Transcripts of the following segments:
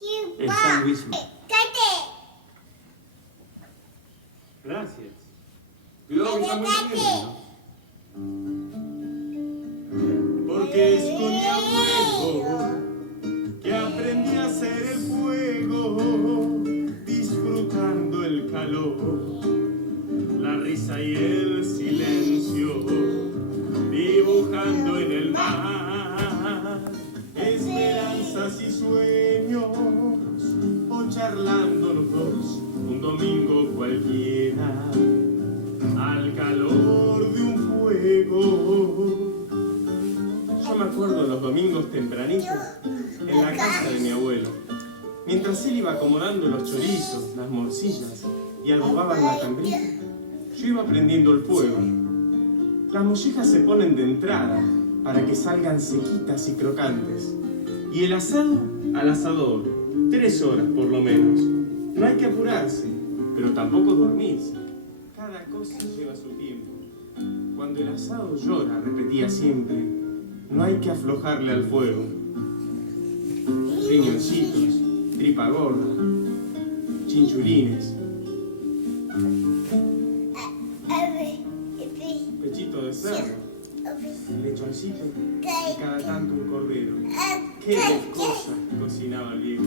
El San Luis. Gracias. Cuidado que está muy caliente, ¿no? Porque es con mi abuelo que aprendí a hacer el fuego, disfrutando el calor, la risa y el silencio, dibujando en el mar esperanzas y sueños, o charlando los dos un domingo cualquiera al calor de un fuego. Yo me acuerdo los domingos tempranitos en la casa de mi abuelo, mientras él iba acomodando los chorizos, las morcillas y adobaban la cambrita, yo iba prendiendo el fuego. Las mollejas se ponen de entrada para que salgan sequitas y crocantes, y el asado al asador, 3 horas por lo menos. No hay que apurarse, pero tampoco dormirse. Cada cosa lleva su tiempo. Cuando el asado llora, repetía siempre, no hay que aflojarle al fuego. Riñoncitos, tripa gorda, chinchulines, pechito de cerdo, lechoncito y cada tanto un cordero. ¡Qué cosas cocinaba el viejo!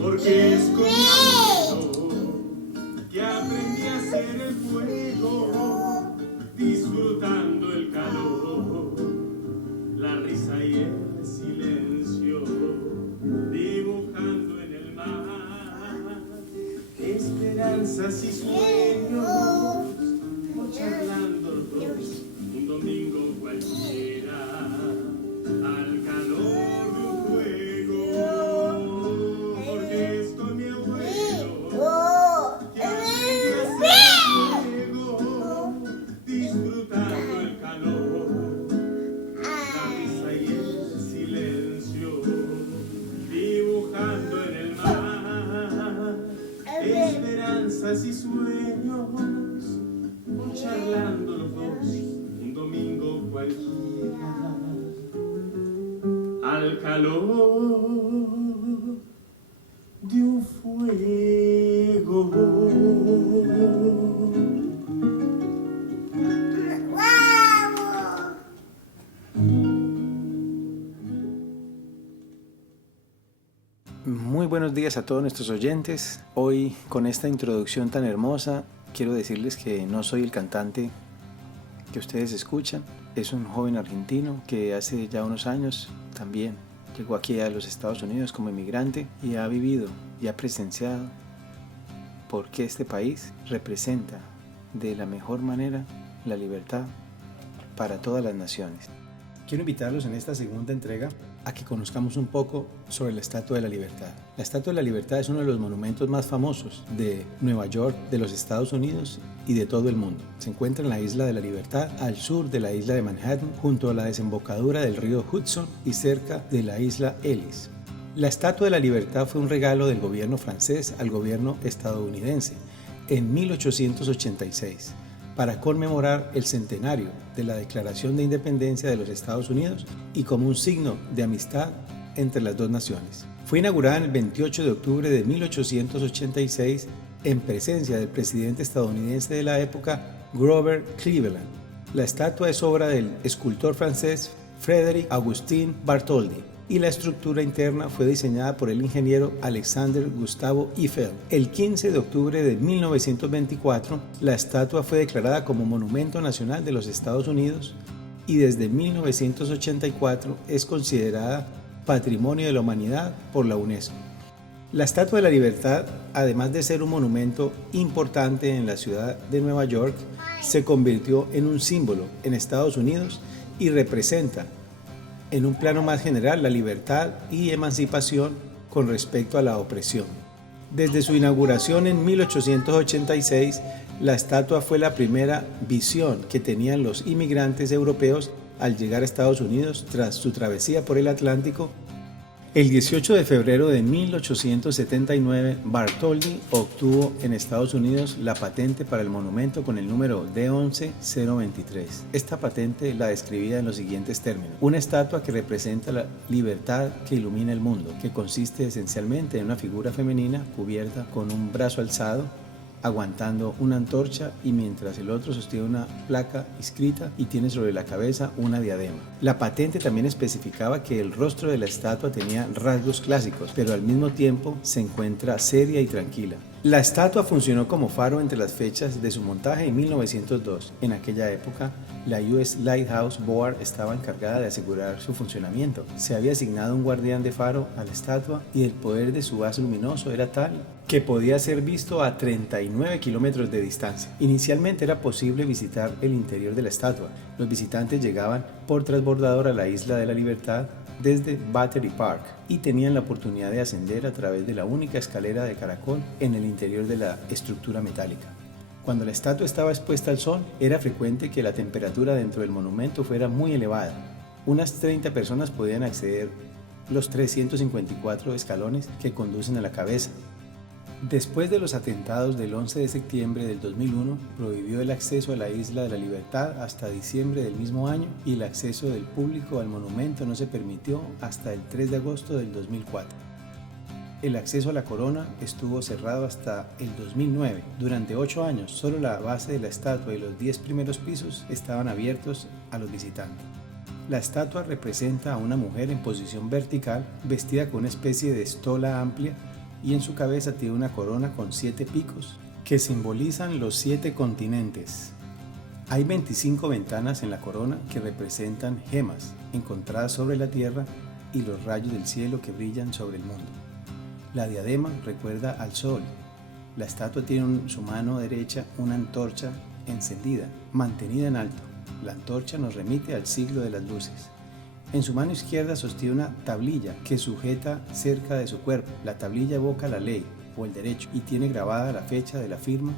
Porque es con mi abuelo que aprendí a hacer el fuego, disfrutando el calor, la risa y el silencio, dibujando en el mar esperanzas y sueños, o charlando los dos un domingo cualquiera al calor de un fuego. Porque es con mi abuelo que aprendí a hacer el fuego, disfrutando el calor, la risa y el silencio, dibujando en el mar esperanzas y sueños, o charlando los dos un domingo cualquiera al calor de un fuego. Muy buenos días a todos nuestros oyentes. Hoy, con esta introducción tan hermosa, quiero decirles que no soy el cantante que ustedes escuchan. Es un joven argentino que hace ya unos años también llegó aquí a los Estados Unidos como inmigrante y ha vivido y ha presenciado por qué este país representa de la mejor manera la libertad para todas las naciones. Quiero invitarlos en esta segunda entrega a que conozcamos un poco sobre la Estatua de la Libertad. La Estatua de la Libertad es uno de los monumentos más famosos de Nueva York, de los Estados Unidos y de todo el mundo. Se encuentra en la Isla de la Libertad, al sur de la isla de Manhattan, junto a la desembocadura del río Hudson y cerca de la isla Ellis. La Estatua de la Libertad fue un regalo del gobierno francés al gobierno estadounidense en 1886 para conmemorar el centenario de la Declaración de Independencia de los Estados Unidos y como un signo de amistad entre las dos naciones. Fue inaugurada el 28 de octubre de 1886 en presencia del presidente estadounidense de la época, Grover Cleveland. La estatua es obra del escultor francés Frédéric Augustin Bartholdi y la estructura interna fue diseñada por el ingeniero Alexander Gustavo Eiffel. El 15 de octubre de 1924, la estatua fue declarada como Monumento Nacional de los Estados Unidos y desde 1984 es considerada Patrimonio de la Humanidad por la UNESCO. La Estatua de la Libertad, además de ser un monumento importante en la ciudad de Nueva York, se convirtió en un símbolo en Estados Unidos y representa en un plano más general la libertad y emancipación con respecto a la opresión. Desde su inauguración en 1886, la estatua fue la primera visión que tenían los inmigrantes europeos al llegar a Estados Unidos tras su travesía por el Atlántico El 18 de febrero de 1879, Bartholdi obtuvo en Estados Unidos la patente para el monumento con el número D11023. Esta patente la describía en los siguientes términos: una estatua que representa la libertad que ilumina el mundo, que consiste esencialmente en una figura femenina cubierta con un brazo alzado, aguantando una antorcha, y mientras el otro sostiene una placa inscrita y tiene sobre la cabeza una diadema. La patente también especificaba que el rostro de la estatua tenía rasgos clásicos, pero al mismo tiempo se encuentra seria y tranquila. La estatua funcionó como faro entre las fechas de su montaje en 1902. En aquella época, la US Lighthouse Board estaba encargada de asegurar su funcionamiento. Se había asignado un guardián de faro a la estatua y el poder de su haz luminoso era tal que podía ser visto a 39 kilómetros de distancia. Inicialmente era posible visitar el interior de la estatua. Los visitantes llegaban por transbordador a la Isla de la Libertad desde Battery Park y tenían la oportunidad de ascender a través de la única escalera de caracol en el interior de la estructura metálica. Cuando la estatua estaba expuesta al sol, era frecuente que la temperatura dentro del monumento fuera muy elevada. Unas 30 personas podían acceder los 354 escalones que conducen a la cabeza. Después de los atentados del 11 de septiembre del 2001, prohibió el acceso a la Isla de la Libertad hasta diciembre del mismo año, y el acceso del público al monumento no se permitió hasta el 3 de agosto del 2004. El acceso a la corona estuvo cerrado hasta el 2009. Durante 8 años, solo la base de la estatua y los 10 primeros pisos estaban abiertos a los visitantes. La estatua representa a una mujer en posición vertical, vestida con una especie de estola amplia, y en su cabeza tiene una corona con 7 picos que simbolizan los 7 continentes. Hay 25 ventanas en la corona que representan gemas encontradas sobre la tierra y los rayos del cielo que brillan sobre el mundo. La diadema recuerda al sol. La estatua tiene en su mano derecha una antorcha encendida, mantenida en alto. La antorcha nos remite al siglo de las luces. En su mano izquierda sostiene una tablilla que sujeta cerca de su cuerpo. La tablilla evoca la ley o el derecho y tiene grabada la fecha de la firma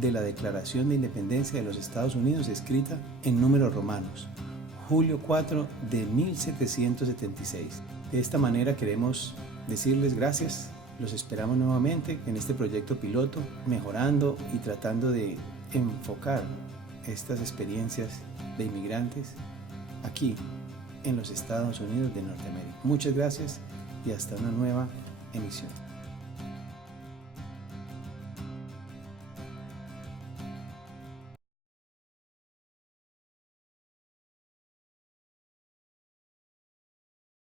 de la Declaración de Independencia de los Estados Unidos, escrita en números romanos, julio 4 de 1776. De esta manera queremos decirles gracias. Los esperamos nuevamente en este proyecto piloto, mejorando y tratando de enfocar estas experiencias de inmigrantes aquí en los Estados Unidos de Norteamérica. Muchas gracias y hasta una nueva emisión.